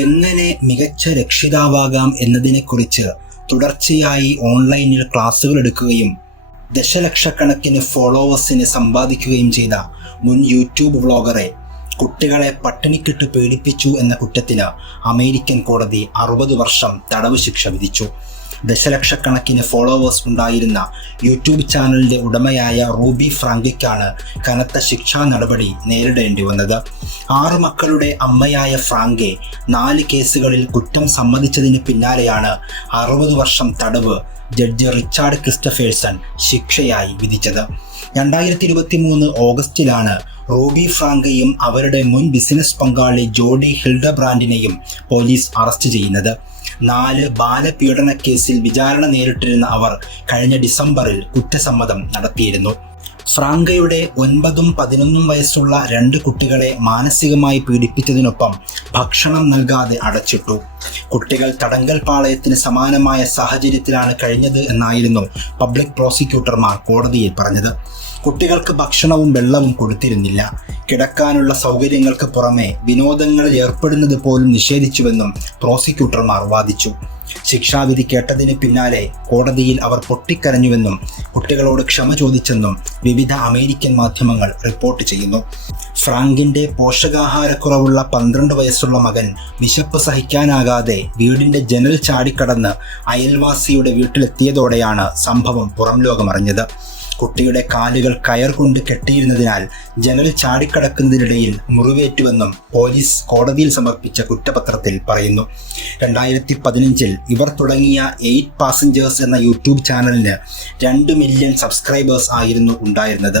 എങ്ങനെ മികച്ച രക്ഷിതാവാകാം എന്നതിനെക്കുറിച്ച് തുടർച്ചയായി ഓൺലൈനിൽ ക്ലാസുകൾ എടുക്കുകയും ദശലക്ഷക്കണക്കിന് ഫോളോവേഴ്സിനെ സമ്പാദിക്കുകയും ചെയ്ത മുൻ യൂട്യൂബ് വ്ളോഗറെ കുട്ടികളെ പട്ടിണിക്കിട്ട് പീഡിപ്പിച്ചു എന്ന കുറ്റത്തിന് അമേരിക്കൻ കോടതി 60 വർഷം തടവ് ശിക്ഷ വിധിച്ചു. ദശലക്ഷക്കണക്കിന് ഫോളോവേഴ്സ് ഉണ്ടായിരുന്ന യൂട്യൂബ് ചാനലിൻ്റെ ഉടമയായ റൂബി ഫ്രാങ്കയ്ക്കാണ് കനത്ത ശിക്ഷാ നടപടി നേരിടേണ്ടി വന്നത്. 6 മക്കളുടെ അമ്മയായ ഫ്രാങ്കെ 4 കേസുകളിൽ കുറ്റം സമ്മതിച്ചതിന് പിന്നാലെയാണ് 60 വർഷം തടവ് ജഡ്ജി റിച്ചാർഡ് ക്രിസ്റ്റഫേഴ്സൺ ശിക്ഷയായി വിധിച്ചത്. 2023 ഓഗസ്റ്റിലാണ് റൂബി ഫ്രാങ്കയും അവരുടെ മുൻ ബിസിനസ് പങ്കാളി ജോഡി ഹിൽഡബ്രാൻഡിനെയും പോലീസ് അറസ്റ്റ് ചെയ്യുന്നത്. 4 ബാലപീഡന കേസിൽ വിചാരണ നേരിട്ടിരുന്ന അവർ കഴിഞ്ഞ ഡിസംബറിൽ കുറ്റസമ്മതം നടത്തിയിരുന്നു. ഫ്രാങ്കയുടെ 9ഉം 11ഉം വയസ്സുള്ള 2 കുട്ടികളെ മാനസികമായി പീഡിപ്പിച്ചതിനൊപ്പം ഭക്ഷണം നൽകാതെ അടച്ചിട്ടു. കുട്ടികൾ തടങ്കൽ പാളയത്തിന് സമാനമായ സാഹചര്യത്തിലാണ് കഴിഞ്ഞത് എന്നായിരുന്നു പബ്ലിക് പ്രോസിക്യൂട്ടർമാർ കോടതിയിൽ പറഞ്ഞത്. കുട്ടികൾക്ക് ഭക്ഷണവും വെള്ളവും കൊടുത്തിരുന്നില്ല. കിടക്കാനുള്ള സൗകര്യങ്ങൾക്ക് പുറമെ വിനോദങ്ങളിൽ ഏർപ്പെടുന്നത് പോലും നിഷേധിച്ചുവെന്നും പ്രോസിക്യൂട്ടർമാർ വാദിച്ചു. ശിക്ഷാവിധി കേട്ടതിന് പിന്നാലെ കോടതിയിൽ അവർ പൊട്ടിക്കരഞ്ഞുവെന്നും കുട്ടികളോട് ക്ഷമ ചോദിച്ചെന്നും വിവിധ അമേരിക്കൻ മാധ്യമങ്ങൾ റിപ്പോർട്ട് ചെയ്യുന്നു. ഫ്രാങ്കിൻ്റെ പോഷകാഹാരക്കുറവുള്ള 12 വയസ്സുള്ള മകൻ വിശപ്പ് സഹിക്കാനാകാതെ വീടിൻ്റെ ജനൽ ചാടിക്കടന്ന് അയൽവാസിയുടെ വീട്ടിലെത്തിയതോടെയാണ് സംഭവം പുറം ലോകമറിഞ്ഞത്. കുട്ടിയുടെ കാലുകൾ കയർ കൊണ്ട് കെട്ടിയിരുന്നതിനാൽ ജനൽ ചാടിക്കടക്കുന്നതിനിടയിൽ മുറിവേറ്റുവെന്നും പോലീസ് കോടതിയിൽ സമർപ്പിച്ച കുറ്റപത്രത്തിൽ പറയുന്നു. 2015 ഇവർ തുടങ്ങിയ 8 പാസഞ്ചേഴ്സ് എന്ന യൂട്യൂബ് ചാനലിന് 2 മില്യൺ സബ്സ്ക്രൈബേഴ്സ് ആയിരുന്നു ഉണ്ടായിരുന്നത്.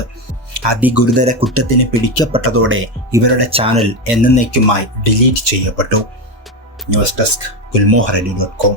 അതിഗുരുതര കുറ്റത്തിന് പിടിക്കപ്പെട്ടതോടെ ഇവരുടെ ചാനൽ എന്നേക്കുമായി ഡിലീറ്റ് ചെയ്യപ്പെട്ടു. News desk gulmoharadio.com